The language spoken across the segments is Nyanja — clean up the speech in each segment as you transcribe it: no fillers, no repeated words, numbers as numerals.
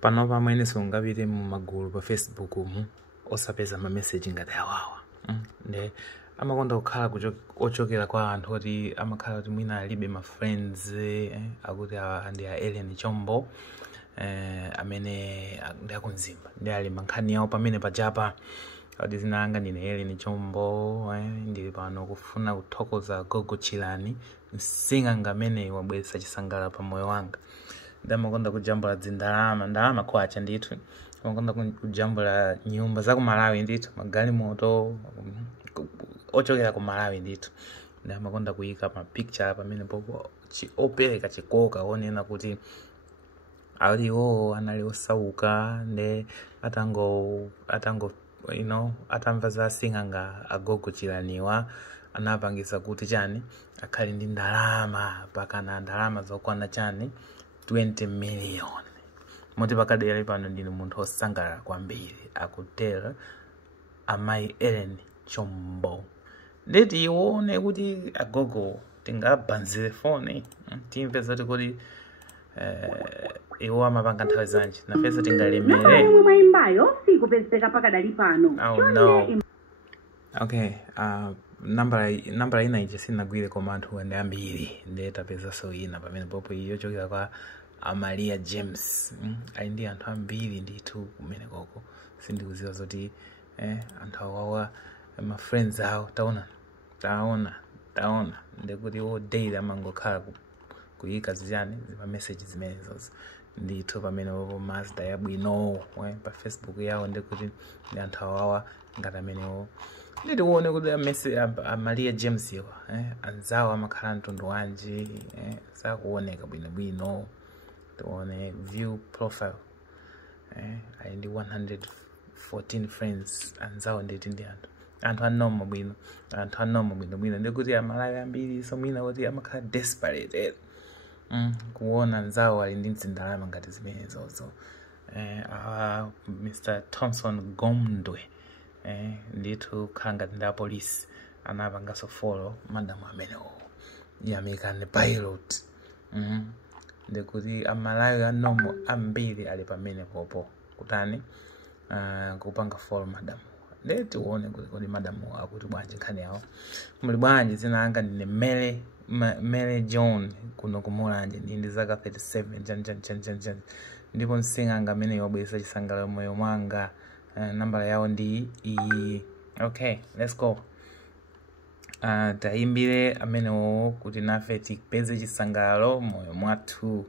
Pano pamene sungapite mu magulu pa Facebook osapeza ma message ngati awawa. Nde amakonda kukhala ochokera kwa anthu oti amakhala kuti mwina alibe ma friends akuti ndi a Ellen Chombo amene ndi akunzimba ndi ali mankhani yawo pamene pajapa ati zinanga ndine Ellen Chombo ndili pano kufuna kuthokoza Gogo Chilani msing'anga amene wabweretsa chisangalalo pa moyo wanga. Ndamakonda kujambula ndalama kwacha ndithu. Amakonda kujambula nyumba za ku Malawi ndithu, magalimoto ochokera ku Malawi ndithu. Ndamakonda kuyika ma picture pamene popo opereka chikoka onena kuti aliwo anali osauka nde atango atamva za sing'anga Gogo Chilaniwa anapangisa kuti chani akhali ndi ndalama pakana ndalama zokwana chani 20 million. Moti pakadera pano ndine munthu osangalala kwambiri akutera amayi Ellen Chombo. Ndeti iwone kuti agogo tingabanzire foni timve zoti kuti iwo amapanga nthawi zanji nafesa tingalemere. Mwayimbayo sikupezeka pakadali pano. Oh no. Okay, nambala ina ije sinagwire koma anthu ndi ambiri ndi tapeza so ina pamene popo iyo chokera kwa Amalia James. Ali ndi anthu ambiri ndithu kumene koko sindikuziwa zoti anthu awawa ma friends awo taona ndikuti wo daily amangokhala kuyika ziyani ma message zimenezo ndithu pamene popo Mazda yabwino pa Facebook yawo ndikuti ndi anthu awawa ngati amenewo. Nditi uone kuti Amalia James yo anzawo amakhala mtundu wanji sakuoneka bwinobwino. Tuone view profile ali ndi 114 friends anzawo nditi ndi anthu anoma bwino ndikuti Amalawi ambiri so mwina kuti amakhala desperate kuona anzawo ali ndi mzindalama ngati zimenezozo. Mr. Thompson Gomdwe ndithu khala ngati ndi apolisi anapanganso follow madamu amenewo American pilot. Ndikuti Amalawi anomo ambiri ali pamene popo kutani kupanga follow madamu. Ndeti uone kuti madamu akuti bwanji nkhani yawo muli bwanji. Zinanga ndine Mele John kuno kumulanje ndi zaka 37 ndipo msing'anga amene wabweretsa chisangalalo moyo mwanga. Nambala yawo ndi iyi. Okay, let's go. Taimbire amenewo kuti nafe tipeze chisangalalo moyo mwathu.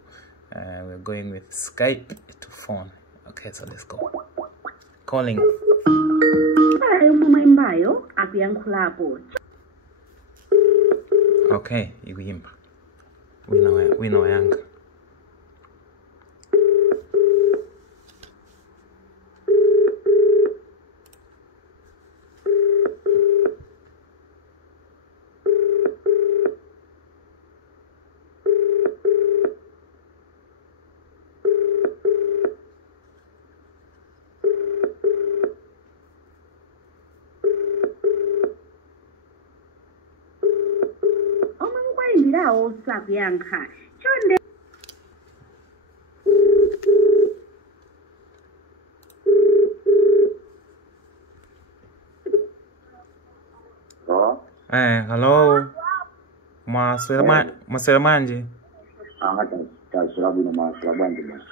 We're going with Skype to phone. Okay, so let's go. Calling. Mwayimbayo akuyankhulapo. Okay, ikuyimba. Wina wayanga. Sakuyankha chonde. Hello. Mwaswera manje?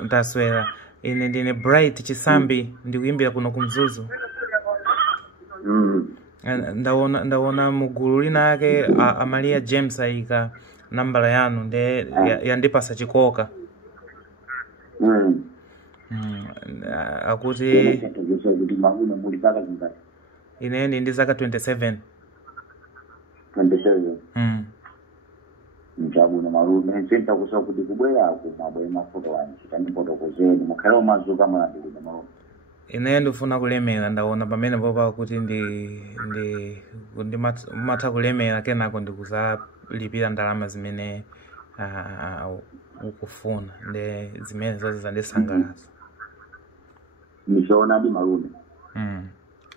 Taswera. Ine ndine Bright Chisambi ndikuimbira kuno kumzuzu. Ndaona mugulu lina yake Amalia James ayika nambala yanu nde yandipasa chikoka. Akuti ine ndi zaka 27. Njabuno malume nsenta kusa kuti kubwera ku mabwe mafoto wanji kandi potokozeni mukhala mazuka mwadili na malume. Ine ndifuna kulemera ndaona pamene popa kuti ndi matha kulemera kenako ndikuzalipira ndalama zimene ukufuna nde zimene zonse zandisangalatsa. Nishaona di malume.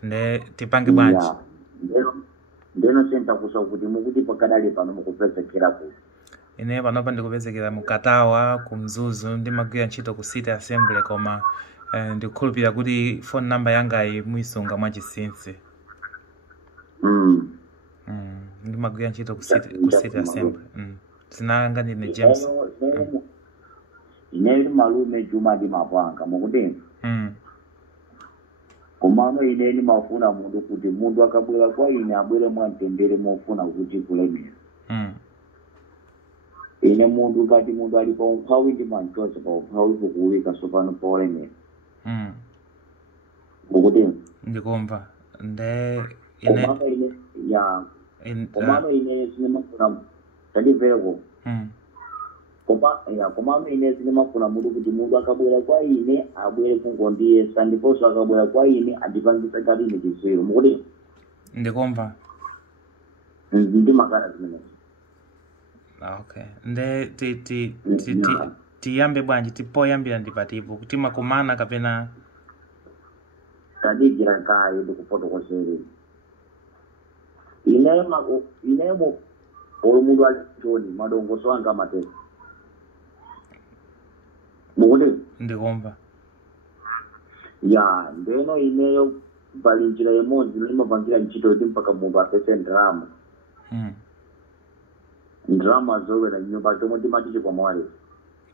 Nde tipange bwanji. Ndeno senta kusa kuti mukuti pakadali pano mukupeza kera ku. ine panopa ndikupezekera mu Katawa ku Mzuzu ndimagwira ntchito ku City Assembly koma ndikukhulupirira kuti phone number yangayi muyisunga mwachinsinsi. Ndimagwira ntchito ku City Assembly. Zinanga ndine James. Ine malume Juma ndi mapanga mukuti komano ine ni mafuna mundu kuti mundu akabwera kwa ine abwere mwamtendere mofuna kuti kulemera. Ine mundu ngati mundu ali pa umphawi ndi manchoza pa umphawi kukuwika sopano polemera. Mukuti ndikumva nde komano ine ya komano ine sinemafuna tandimveko. Komano ine sinemafuna mundu kuti mundu akabwera kwa ine abwere kungondiyesa ndiponso akabwera kwa ine andipangisa kali ine chiswiro mukuti ndikumva ndi makana zimenezi. Okay nde tiyambe bwanji tipoyambira ndipatipo kuti makumana kapena tadigira kayi ndikupotokosere inemo olo mundu ali choni madongoso anga matesa mukuti ndikumva ya ndeno ineyo pali njira imodzi imapangira ntchito kuti mpaka mundu apese ndrama. Ndrama zowera nyumba chomwe timati chikwama wallet.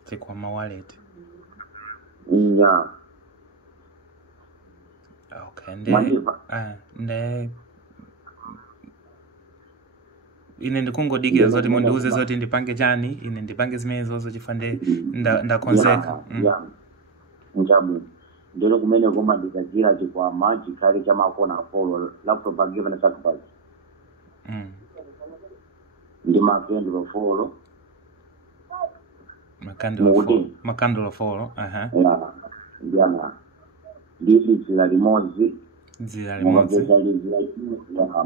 Chikwama wallet. Ya. Okay nde ine ndikungodikira zoti mundiuze zoti ndipange chani ine ndipange zimene zozo chifande ndakonzeka. Njabu ndilo kumene koma ndikajira chikwama chikhale cha makona follow laptop forgiven sacrifice. Ndi makandlo follow. Makandlo follow. Ndiana. Ndili zila limozi. Zila limozi.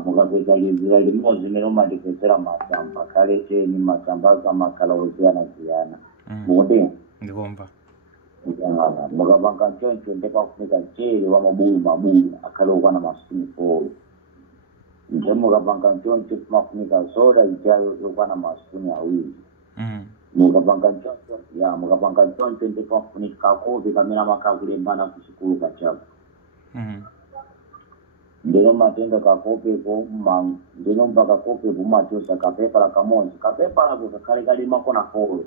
Mukapeza zila limozi nero mandipesera masamba kale cheni masamba kama kala oziana ziyana. Mukuti ndikumva. Mukapanga choncho ndepafika cheri wa mabulu akale okwana masini follow. Nje mukapanga choncho mafunika soda ijayo okwana masini awiri. Mukapanga choncho ndipafunika kofi kamena makakulembana kusikulu kachapo. Ndino matendo kakopeko ndino mpaka kopeko matosa kapepa la kamonzi kapepa la kukakale kali makona folo.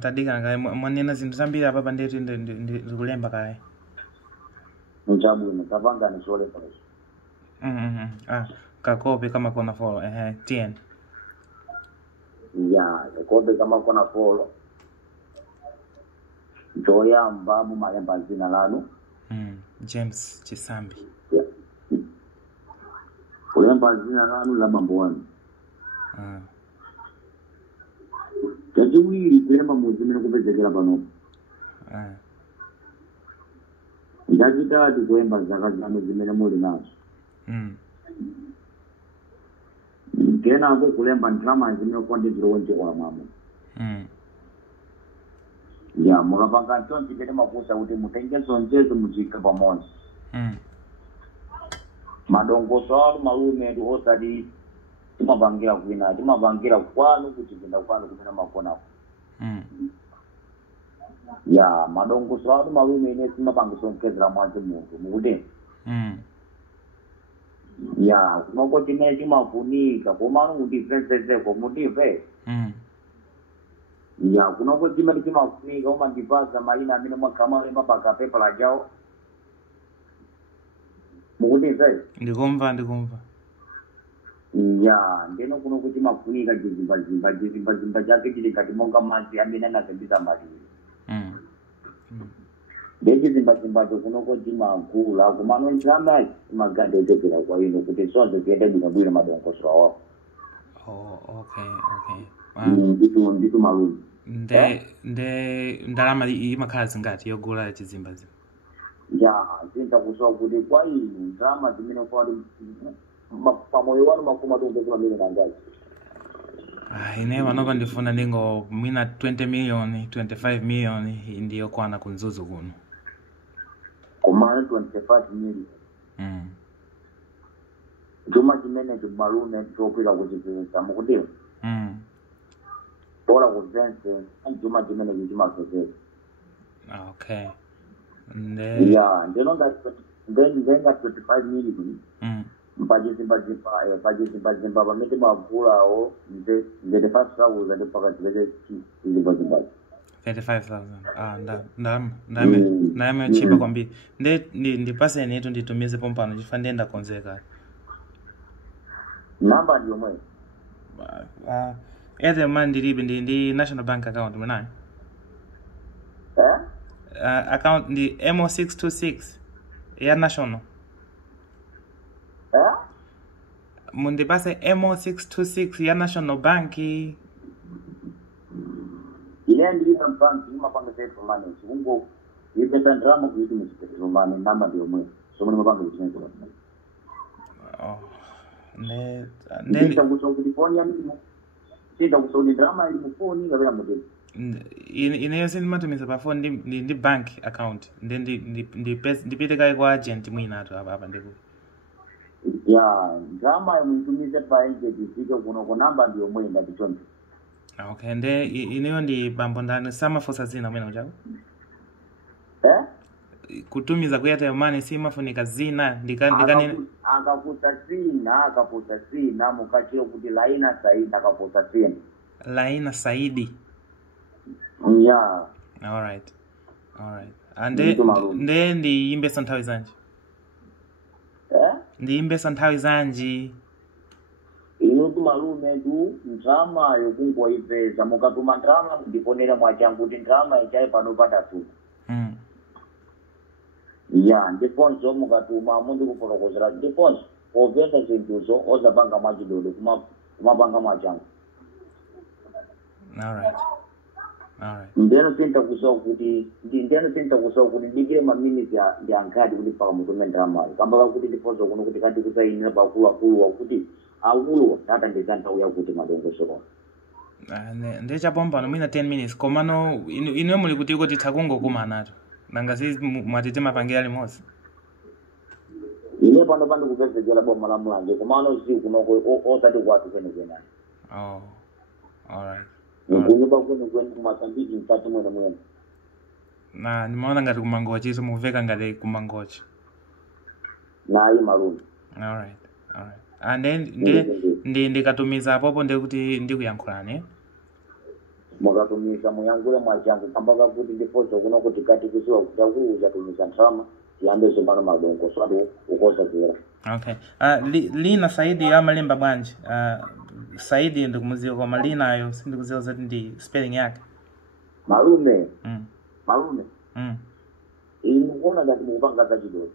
Tadika ngaye mwanena zinthu zambiri apa ndeti ndikulemba kaye. Njabu ine kapanga ni sole pale. Kakope kama kona folo tien. Ya kakope kama kona folo. Joya mbabu malemba zina lanu. James Chisambi. Kulemba zina lanu la mambo wanu. Chachiwiri kulemba muzimene kupezekera panopo. Ndachitatu kulemba zaka zanu zimene muli nazo. Kenako kulemba ndrama zimene kwandiziro wonche kwa mamo. Ya mukapanga chonchi pete makusa kuti mutenge zonchezo muchika pamodzi. Madongoso anu malume ndi osati timapangira kwina timapangira kwanu kuchipinda kwanu kumene makonapo. Ya madongoso anu malume ine timapangiso mkezera mwazi munthu mukuti ya kunoko chimene chimafunika komano mundipensezeko mutimve. Ya kunoko chimene chimafunika umandipaza mayina amene mwakamalemba pakapepa la jawo mukutimve. Ndikumva. Ya ndeno kunoko chimafunika chizimba chake chili ngati monga madzi amene anazembisa malire. Ndechizimbacho kunoko chimagula kumano ndrama magade ochokera kwa ino kuti sonse ziyende bwinobwino madongoso awo. Okay. Nditu malume. Nde ndalama imakhala zingati yogula chizimbazi. Ya zintakusowa kuti kwa ino ndrama zimene kwa pamoyo wanu makuma tumpezula mene kangazi. Ine panopa ndifuna ndingo mwina 20 million 25 million ndiyo kwana kunzuzu kuno. Komano 25 million. chuma chimene chimalume chopita kuchipesa mukutiwa bora kuzense chuma chimene chichimapezeka. Okay. Yeah, ndinonga ndenga 25 million pachizimba pamene mavulawo nde 35,000 pakati peke chizimba 35,000. Ndame chipa kwambiri. Ndipase netu nditumize pompano chifa ndenda konzeka. Namba ndiyo mwe. Ede man ndi National Bank account mwenayo. Account ndi MO626 ya National. Mundipase MO626 ya National Bank. Ile ndilipa mpango mapanga sefu mane sungo yipeta drama kuitu msipetu mane namba ndiyo mwe so mwe mapanga kuchineko mane. Ndenda kusokuti phone yanimo sinda kusoni drama ili mufoni ngabela modeli ineyo sindimatumiza pa phone ndi bank account ndipite kai kwa agent mwina ato apa ndiko ya drama mtumize pa agent ifike kuno namba ndiyo mwe ndatichonde. Okay, nde ineyo ndi bambo ndani samafosa zina mwena uchako? Kutumiza kuyata yomani simafunika zina ndikanene akafuta zina mukachiro kuti Laina Saidi akafuta zina. Laina Saidi. Yeah. Alright. Nde ndi imbe santawi zanji. Ndi imbe santawi zanji. Inutu malume tu ndrama yokungwa ipeza mukatuma ndrama ndiponera mwachangu kuti ndrama ichaye panopata tu. Ya ndiponso mukatuma mundu kufotokozera ndiponso ovenda zintuzo ozapanga mwachidodo kumapanga mwachangu. Alright. Ndeno sinta kusoka kuti ndikire maminisi ya ankadi kuti paka mutume ndrama kamba kuti ndiponso kuno kuti kati kusainira pakulu wakuti awulo tata ndizantauya kuti madongosolo. Ndechapomba nomina 10 minutes komano ino muli kuti kuti takungo kumanato nanga si mwatete mapangira limosi ine pano kupezekera boma la mulanje komano si kunoko osati kwatu kwenekwena. Alright. Kunyumba kwenekwena kumasambiki mkati mwene na nimeona ngati kumangochi so muveka ngati kumangochi na ayi malume. Alright. And then ndikatumiza apopo ndikuti ndikuyankhulane mukatumiza muyankhule mwachangu kamba kuti ndiponso kuno kuti kati kusiwa kutakuuza tumiza ndrama tiyambe zomano madongo so ati ukozakera. Okay. Lina Saidi amalemba bwanji. Saidi ndikumuziwa koma Lina ayo sindikuziwa zati ndi spelling yake. Malume. Kuona ngati mukupanga zachidodo.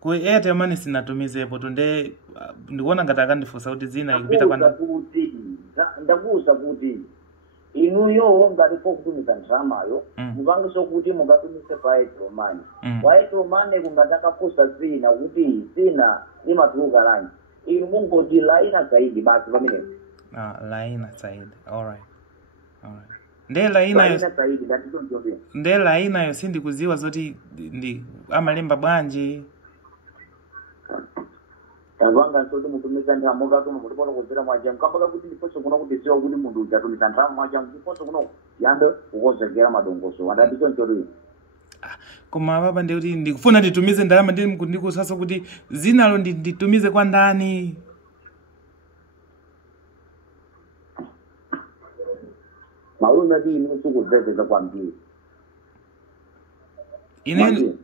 Ku Airtel Money sinatumizepo tunde ndikuona ngati akandifusa kuti zina ikupita kwa ndakuuza kuti inuyo ngati pokutumiza ndramayo mupangiso kuti mukatumise pa Airtel Money. Kwa Airtel Money kungatakafusa zina kuti zina imatuluka lanji inu mungoti Laina Saidi basi pamene. Laina Saidi. Alright. Nde Laina yo sindikuziwa zoti ndi amalemba bwanji. Kazwanga sote mutumiza ndrama mukatuma mutipona kuzira mwachangu kamba kuti ndiponso kuno kuti siwa kuti mundu uchatumiza ndrama mwachangu ndiponso kuno yambe ukozekera madongoso andaticho nchori. Koma baba ndikuti ndikufuna nditumize ndalama ndikusasa kuti zinalo nditumize kwa ndani. Malume ndi inusukuzeteza kwambiri.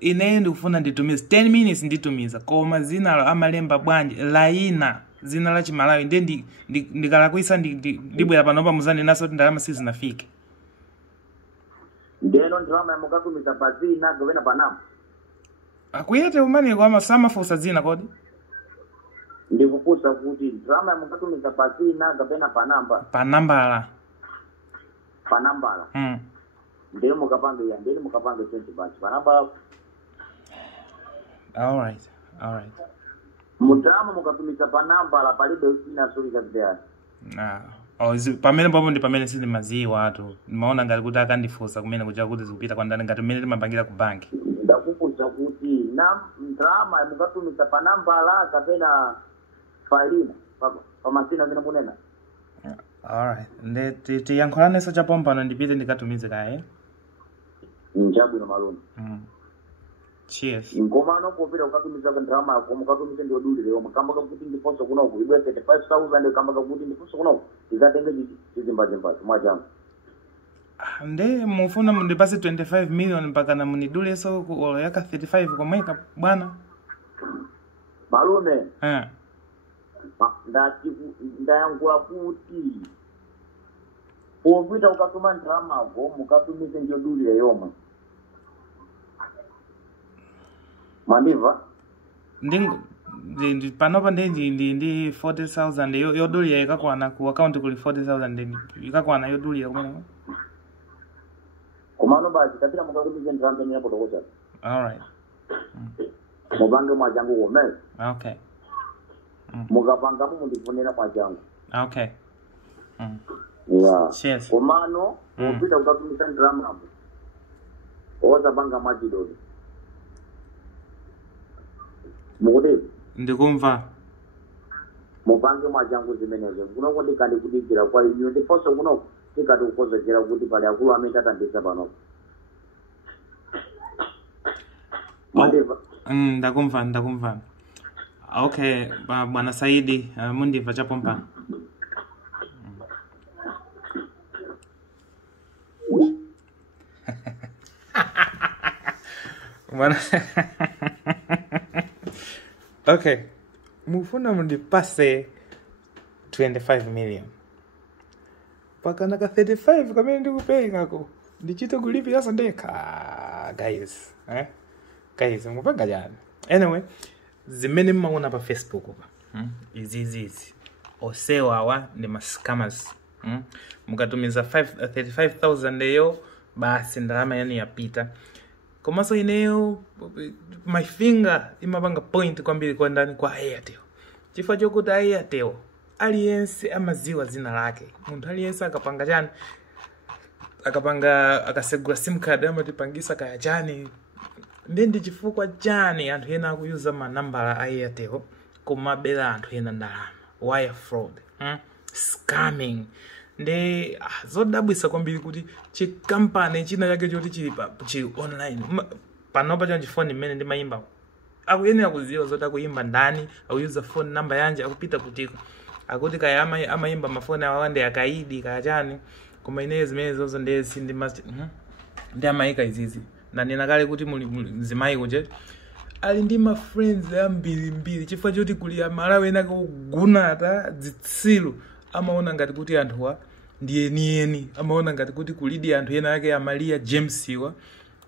Ine ndikufuna nditumize 10 minutes nditumiza koma zinalo amalemba bwanji Laina zina la Chimalawi nde ndikalakwisa ndibwera panopa muzani naso kuti ndalama sizinafike. Ndeno ndrama mukatumiza pazina govena panamba. Akuyete umane kwa masamafusa zina kodi? Ndikufusa kuti ndrama mukatumiza pazina govena panamba. Panambala. Ndeno mukapanga 20 bachi panamba. Alright. Mutama mukatumiza panambala palibe usina suri zakidea. Pamene papo ndi pamene sindi maziwa atu. Nimaona ngati kuti akandifusa kumene kuja kuti zikupita kwa ndani ngati mmene timapangira ku banki. ndakufunsa kuti drama mukatumiza pa nambala kapena failina pa masina zina kunena. Alright, ndi yankholanenso chapompano ndipite ndikatumize kaye. Njabwino malonda. Cheers. Ngomano popita ukatumiza drama yako mukatumiza ndio duli leo mukamba kuti ndiponso kuno ku ibwe 35000 kamba kuti ndiponso kuno izatenge chizimba mwajanga. Nde mufuna mundipase 25 million mpaka na muniduleso ku yaka 35 kwa mweka bwana. Malume. Ndayangula kuti popita ukatuma drama yako mukatumiza ndio duli leo Mandiva? Ndi panopa ndi 40,000 yoduli ya ikakwana ku account kuli 40,000 ikakwana yoduli ya kumene. Kumano basi kapila mukakutumiza drama nyina kutokocha. Alright. Mubange mwajangu komeza. Okay. Mukapanga mundifunira mwajangu. Okay. Yeah. Cheers. Kumano popita ukatumiza drama hapo. Oza banga majidodi. Mugode ndikumva mupange mwajangu zimenezo kuno ndikandi kudikira kwa inyo ndiponso kuno tikati kukozekera kuti pali akulu amene atandisa pano. Mandiva? Ndakumva. Okay, bwana Saidi, mundiva chapompa. Bwana Okay, mufuna mundipase 25 million. Paka naka 35 kamene ndikupengako. Ndichite kulipira ndekha, guys. Guys, mupanga jani. Anyway, zimene mmaona pa Facebook pa. Izi. Osewa awa ndi mascammers. Mukatumiza 35,000 eyo basi ndalama yani yapita. Komanso ineyo my finger imapanga point kwambiri kwa ndani kwa Airtel. Chifukwa chokuti Airtel aliyense amaziwa zina lake. Munthu aliyense akapanga chani akasegula sim card amatipangisa kaya chani. Ndi chifukwa chani anthu ena akuyuza manambala a Airtel kumabera anthu ena ndalama. Wire fraud. Scamming. Nde zodabwisa kwambiri kuti chikampani china chake choti chili online panopa chanji phone imene ndimayimba akuyenera kuziwa zoti akuyimba ndani akuyuza phone number yanje akupita kutiko akuti kaya amayimba mafoni awa ndi akaidi kaya chani koma ineyo zimene zozo ndesi ndi amayika izizi na nena kale kuti mzimayi kuje ali ndi ma friends ambiri chifukwa choti kuli amalawi ena kugunata zitsilu amaona ngati kuti anthuwa ndiye amaona ngati kuti kulidi anthu ena yake Amalia James wa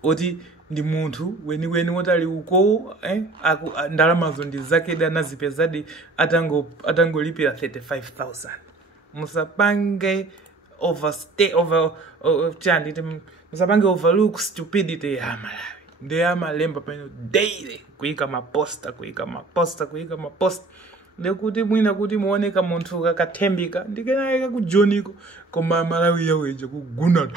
oti ndi munthu weni wotali uko ndalamazo ndi zake danazipezadi atangolipira 35,000. Musapange musapange overlook stupidity ya Malawi. Ndi amalemba pano daily kuika maposta. Ndekuti mwina kuti muoneka munthu kakathembika ndikenayeka kujoniko koma Malawi yaweja kuguna.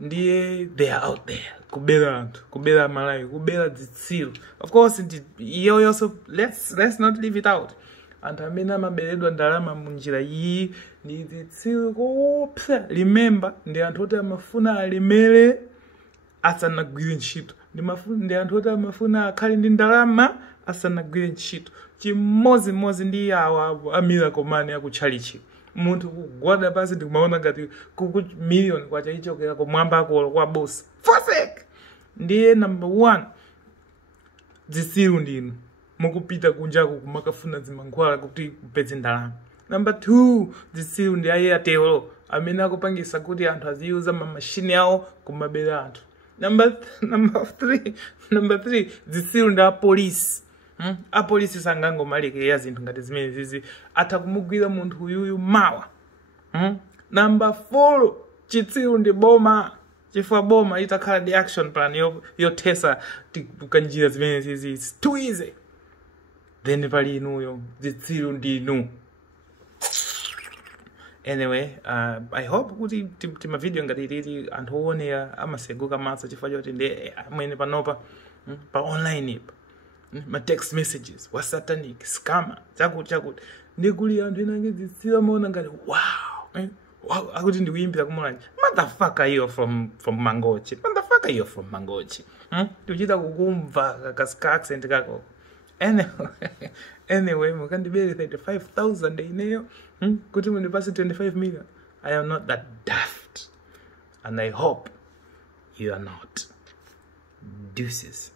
Ndiye they are out there kubera anthu kubera Malawi kubera zitsilu. Of course also let's not leave it out. Anthu amene amaberedwa ndalama munjira iyi ndi zitsilu kopsa. Remember ndi anthu oti amafuna alemere asanagwire ntchito. Ndi anthu oti amafuna akhale ndi ndalama asanagwire ntchito. Chimodzimodzi ndi awa amira komani akutchalichi. Munthu kugwada pasi ndikumaona ngati kuku million kwacha ichokera kumwamba kwa boss. Forsake! Ndiye number 1. Zitsilu ndinu. Mukupita kunjaku kumakafuna zimankhwala kuti mpeze ndalama. Number 2. Zitsilu ndi Airtel amene akupangisa kuti anthu aziyuza mamashini awo kumabera anthu. Number 3. Zitsilu ndi apolisi. Apolisi sangangomalekera zinthu ngati zimene zizi atakumugwira munthu uyuyu mawa. Number 4. Chitsilu ndi boma. Chifukwa boma itakhala di action plan yotesa tukanjira zimene zizi. It's too easy. Then pali inuyo zitsilu ndi inu. Anyway, I hope kuti tima video ngati titi anthu oonera amaseguka maso chifukwa choti ndi amene panopa pa online ipa ma text messages wa satanic scammer chakuti ndikuli anthu ena ngezisira maona ngati wow akuti ndikuyimbira kumulanje motherfucker you from Mangochi tikuchita kukumva ka accent kako. Anyway, mukandibere 35,000 ineyo kuti munipase 25 million. I am not that daft, and I hope you are not. Deuces.